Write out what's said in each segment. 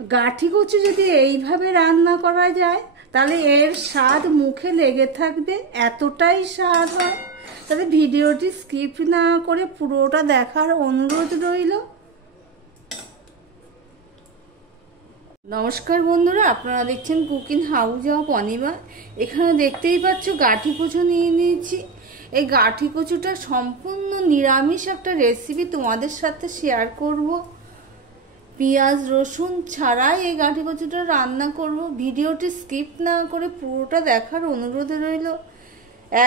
গাঠি কচু যদি এইভাবে রান্না করা যায় তাহলে এর স্বাদ মুখে লেগে থাকবে, এতটাই স্বাদ হয়। তাহলে ভিডিওটি স্কিপ না করে পুরোটা দেখার অনুরোধ রইল। নমস্কার বন্ধুরা, আপনারা দেখছেন কুকিং হাউস অফ অনিমা। এখানে দেখতেই পাচ্ছ গাঠি কচু নিয়ে নিয়েছি। এই গাঠি কচুটা সম্পূর্ণ নিরামিষ একটা রেসিপি তোমাদের সাথে শেয়ার করব। পেঁয়াজ রসুন ছাড়াই এই গাঠি কচুটা রান্না করব। ভিডিওটি স্কিপ না করে পুরোটা দেখার অনুরোধ রইল।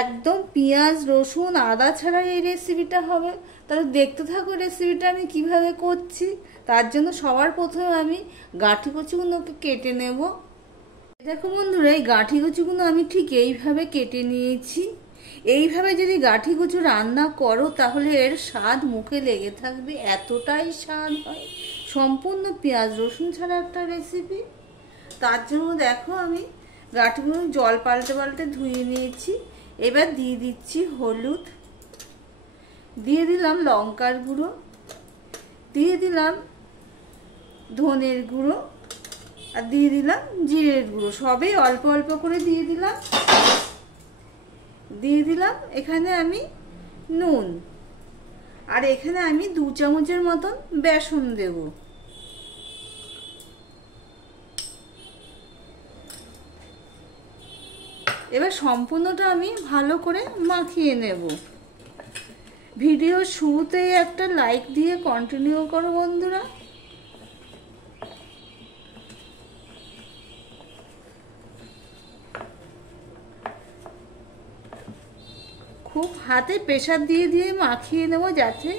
একদম পেঁয়াজ রসুন আদা ছাড়া এই রেসিপিটা হবে। তাহলে দেখতে থাকো রেসিপিটা আমি কিভাবে করছি। তার জন্য সবার প্রথমে আমি গাঠি কচুগুলোকে কেটে নেব। দেখো বন্ধুরা, এই গাঠি কচুগুলো আমি ঠিক এইভাবে কেটে নিয়েছি। এইভাবে যদি গাঠি কচু রান্না করো তাহলে এর স্বাদ মুখে লেগে থাকবে, এতটাই স্বাদ হয়। সম্পূর্ণ পেঁয়াজ রসুন ছাড়া একটা রেসিপি। তার জন্য দেখো আমি গাঠিগুলো জল পাল্টে পাল্টে ধুয়ে নিয়েছি। এবার দিয়ে দিচ্ছি হলুদ, দিয়ে দিলাম লঙ্কার গুঁড়ো, দিয়ে দিলাম ধনের গুঁড়ো, আর দিয়ে দিলাম জিরের গুঁড়ো। সবই অল্প অল্প করে দিয়ে দিলাম। দিয়ে দিলাম এখানে আমি নুন, আর এখানে আমি 2 চামচের মতন বেসন দেব। এবার সম্পূর্ণটা আমি ভালো করে মাখিয়ে নেব। ভিডিও শুরুতেই একটা লাইক দিয়ে কন্টিনিউ করো বন্ধুরা। খুব হাতে প্রেসার দিয়ে দিয়ে মাখিয়ে নেব, যাতে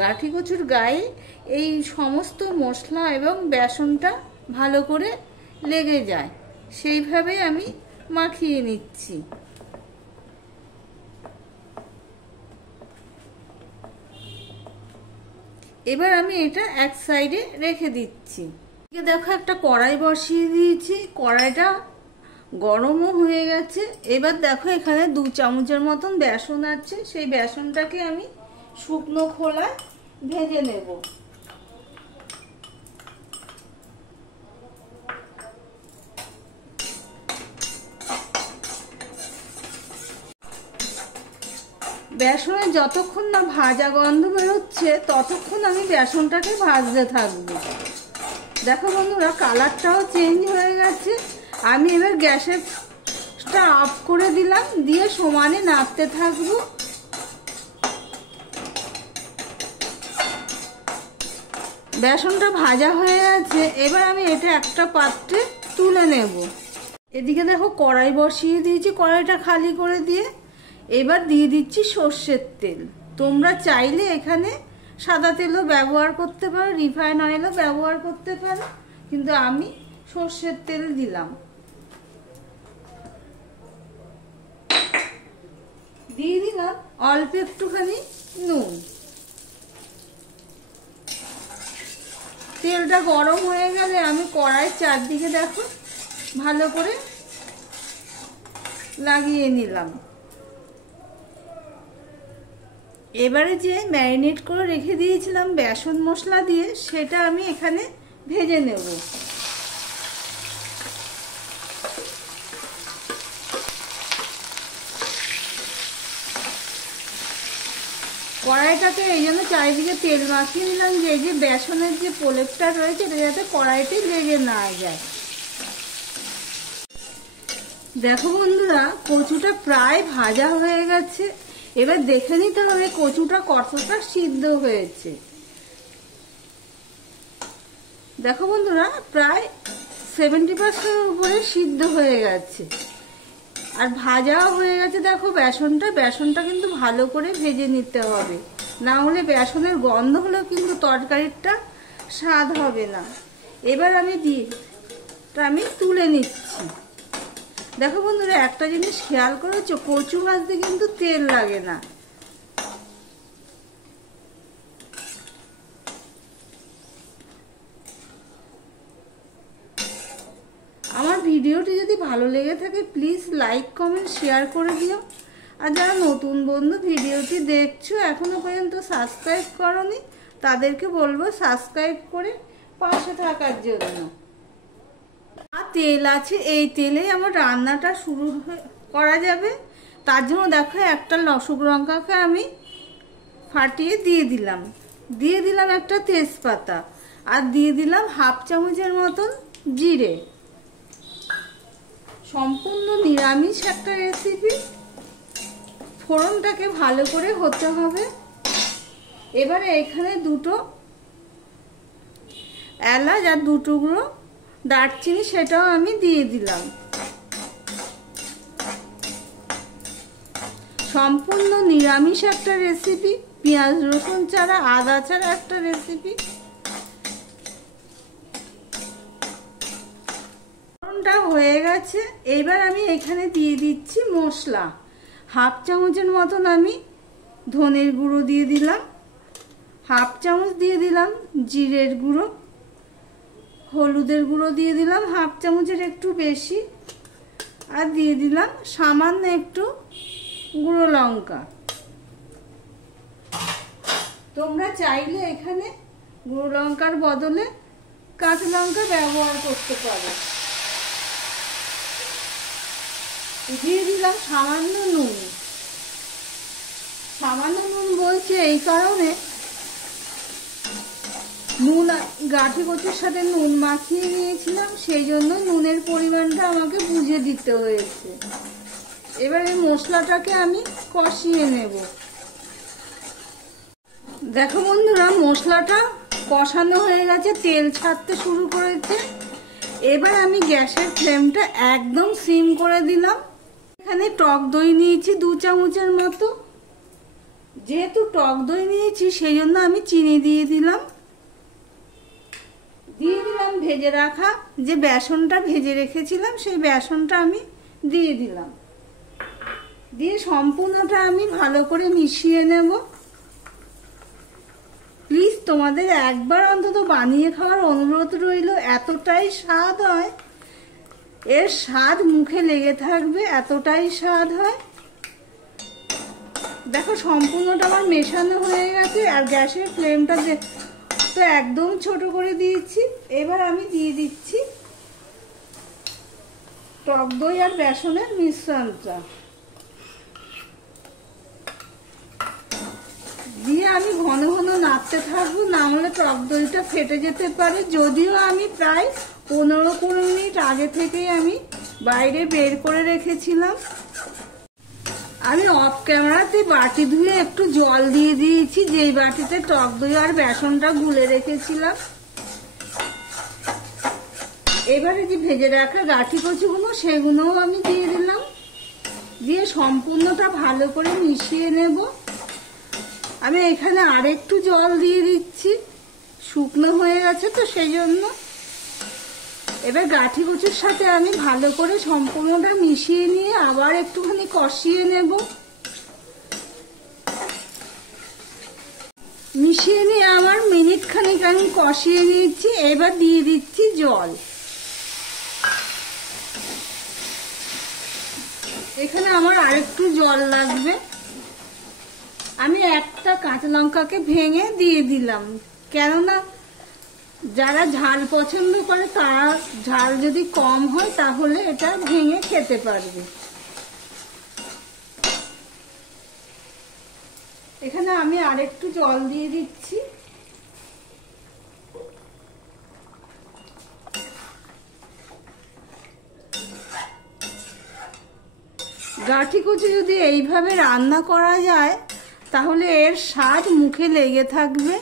গাঠি কচুর গায়ে এই সমস্ত মশলা এবং বেসনটা ভালো করে লেগে যায়। সেইভাবে আমি মাখিয়ে নিচ্ছি। এবার আমি এটা এক সাইডে রেখে দিচ্ছি। দেখো একটা কড়াই বসিয়ে দিয়েছি, কড়াইটা গরমও হয়ে গেছে। এবার দেখো এখানে 2 চামচের মতন বেসন আছে। সেই বেসনটাকে আমি শুকনো খোলায় ভেজে নেব। বেসনে যতক্ষণ না ভাজা গন্ধ বেরোচ্ছে ততক্ষণ আমি বেসনটাকে ভাজতে থাকবো। দেখো বন্ধুরা, কালারটাও চেঞ্জ হয়ে গেছে। আমি এবার গ্যাসেরটা অফ করে দিলাম, দিয়ে সমানে নাড়তে থাকবো। বেসনটা ভাজা হয়ে গেছে। এবার আমি এটা একটা পাত্রে তুলে নেব। এদিকে দেখো কড়াই বসিয়ে দিয়েছি, কড়াইটা খালি করে দিয়ে এবার দিয়ে দিচ্ছি সর্ষের তেল। তোমরা চাইলে এখানে সাদা তেলও ব্যবহার করতে পারো, রিফাইন অয়েলও ব্যবহার করতে পারো, কিন্তু আমি সর্ষের তেল দিলাম। দিয়ে দিলাম অল্প একটুখানি নুন। তেলটা গরম হয়ে গেলে আমি কড়াইয়ের চারদিকে দেখো ভালো করে লাগিয়ে নিলাম। এবারে যে ম্যারিনেট করে রেখে দিয়েছিলাম বেসন মশলা দিয়ে, সেটা আমি এখানে ভেজে নেব। কড়াইটাকে এই জন্য চারিদিকে তেল মাখিয়ে নিলাম যে এই যে বেসনের যে প্রলেপটা রয়েছে এটা যাতে কড়াইতে লেগে না যায়। দেখো বন্ধুরা, কচুটা প্রায় ভাজা হয়ে গেছে। এবার দেখে নিতে হবে কচুটা কতটা সিদ্ধ হয়েছে। দেখো বন্ধুরা, প্রায় 70% উপরে সিদ্ধ হয়ে গেছে, আর ভাজাও হয়ে গেছে। দেখো বেসনটা কিন্তু ভালো করে ভেজে নিতে হবে, না হলে বেসনের গন্ধ হলেও কিন্তু তরকারিটা স্বাদ হবে না। এবার আমি তুলে নিচ্ছি। দেখো বন্ধুরা, একটা জিনিস খেয়াল করেছো, কচু ভাজতে কিন্তু তেল লাগে না। আমার ভিডিওটি যদি ভালো লেগে থাকে প্লিজ লাইক কমেন্ট শেয়ার করে দিও। আর যারা নতুন বন্ধু ভিডিওটি দেখছো এখনো পর্যন্ত সাবস্ক্রাইব করোনি, তাদেরকে বলবো সাবস্ক্রাইব করে পাশে থাকার জন্য। তেল আছে, এই তেলেই আমার রান্নাটা শুরু করা যাবে। তার জন্য দেখো একটা শুকনো লঙ্কাকে আমি ফাটিয়ে দিয়ে দিলাম একটা তেজপাতা, আর দিয়ে দিলাম 1/2 চামচের মতন জিরে। সম্পূর্ণ নিরামিষ একটা রেসিপি, ফোড়নটাকে ভালো করে হতে হবে। এবারে এখানে 2টো এলাচ আর 2 টুকরো দারচিনি, সেটাও আমি দিয়ে দিলাম। সম্পূর্ণ নিরামিষ একটা রেসিপি, পেঁয়াজ রসুন ছাড়া, আদা ছাড়া একটা রেসিপি। ফোড়নটা হয়ে গেছে। এবার আমি এখানে দিয়ে দিচ্ছি মশলা। 1/2 চামচের মতন আমি ধনের গুঁড়ো দিয়ে দিলাম, 1/2 চামচ দিয়ে দিলাম জিরের গুঁড়ো, হলুদের গুঁড়ো দিয়ে দিলাম 1/2 চামচের একটু বেশি, আর দিয়ে দিলাম সামান্য একটু গুঁড়ো লঙ্কা। তোমরা চাইলে এখানে গুঁড়ো লঙ্কার বদলে কাঁচা লঙ্কা ব্যবহার করতে পারো। দিয়ে দিলাম সামান্য নুন। সামান্য নুন বলছি এই কারণে, নুন গাঠি কচুর সাথে নুন মাখিয়ে নিয়েছিলাম, সেই জন্য নুনের পরিমাণটা আমাকে বুঝে দিতে হয়েছে। এবার এই মশলাটাকে আমি কষিয়ে নেব। দেখো বন্ধুরা, মশলাটা কষানো হয়ে গেছে, তেল ছাড়তে শুরু করেছে। এবার আমি গ্যাসের ফ্লেমটা একদম সিম করে দিলাম। এখানে টক দই নিয়েছি 2 চামচের মতো। যেহেতু টক দই নিয়েছি সেই জন্য আমি চিনি দিয়ে দিলাম। ভেজে রাখা যে বেসনটা ভেজে রেখেছিলাম, সেই বেসনটা আমি দিয়ে দিলাম। দিয়ে সম্পূর্ণটা আমি ভালো করে মিশিয়ে নেব। প্লিজ তোমাদের একবার অন্তত বানিয়ে খাওয়ার অনুরোধ রইল, এতটাই স্বাদ হয়, এর স্বাদ মুখে লেগে থাকবে, এতটাই স্বাদ হয়। দেখো সম্পূর্ণটা আমার মেশানো হয়ে গেছে, আর গ্যাসের ফ্লেমটা তো একদম ছোট করে দিয়েছি। এবার আমি দিয়ে দিচ্ছি টক দই আর বেসনের মিশ্রণটা, দিয়ে আমি ঘন ঘন নাড়তে থাকবো, না হলে টক দইটা ফেটে যেতে পারে। যদিও আমি প্রায় 15-20 মিনিট আগে থেকেই আমি বাইরে বের করে রেখেছিলাম। আমি অফ ক্যামেরাতে বাটি ধুয়ে একটু জল দিয়ে দিয়েছি, যেই বাটিতে টক দই আর বেসনটা গুলে রেখেছিলাম। এবারে যে ভেজে রাখা গাঠি কচুগুলো, সেগুলোও আমি দিয়ে দিলাম। দিয়ে সম্পূর্ণটা ভালো করে মিশিয়ে নেব। আমি এখানে আরেকটু জল দিয়ে দিচ্ছি, শুকনো হয়ে গেছে তো সেই জন্য। এবার গাঠি কচুর সাথে আমি ভালো করে সম্পূর্ণটা মিশিয়ে নিয়ে আবার একটুখানি কষিয়ে নেব। মিশিয়ে নিয়ে আমার মিনিট খানিক আমি কষিয়ে নিয়েছি। এবার দিয়ে দিচ্ছি জল। এখানে আমার আরেকটু জল লাগবে। আমি একটা কাঁচা লঙ্কাকে ভেঙে দিয়ে দিলাম, কেননা যারা ঝাল পছন্দ করে তারা ঝাল যদি কম হয় তাহলে এটা ভেঙে খেতে পারবে। এখানে আমি আরেকটু জল দিয়ে দিচ্ছি। গাঠি কচু যদি এইভাবে রান্না করা যায় তাহলে এর স্বাদ মুখে লেগে থাকবে,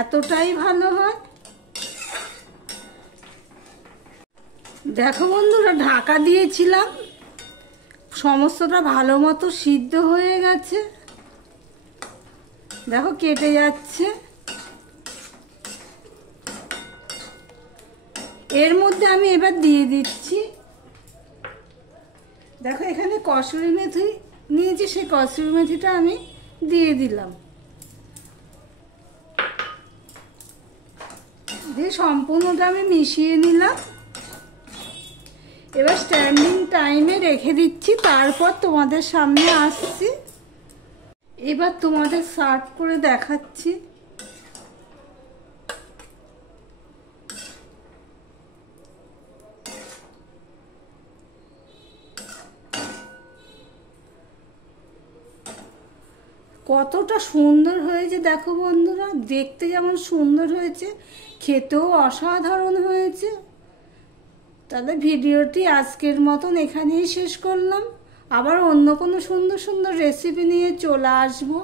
এতটাই ভালো হয়। দেখো বন্ধুরা, ঢাকা দিয়েছিলাম, সমস্তটা ভালো মতো সিদ্ধ হয়ে গেছে। দেখো কেটে যাচ্ছে। এর মধ্যে আমি এবার দিয়ে দিচ্ছি, দেখো এখানে কসুরি মেথি নিয়েছি, সেই কসুরি মেথিটা আমি দিয়ে দিলাম। দিয়ে সম্পূর্ণটা আমি মিশিয়ে নিলাম। এবার স্ট্যান্ডিং টাইমে রেখে দিচ্ছি, তারপর তোমাদের সামনে আসছি। এবার তোমাদের সার্ভ করে দেখাচ্ছি। কতটা সুন্দর হয়েছে দেখো বন্ধুরা, দেখতে যেমন সুন্দর হয়েছে, খেতেও অসাধারণ হয়েছে। তাহলে ভিডিওটি আজকের মতন এখানেই শেষ করলাম। আবার অন্য কোনো সুন্দর সুন্দর রেসিপি নিয়ে চলে আসবো।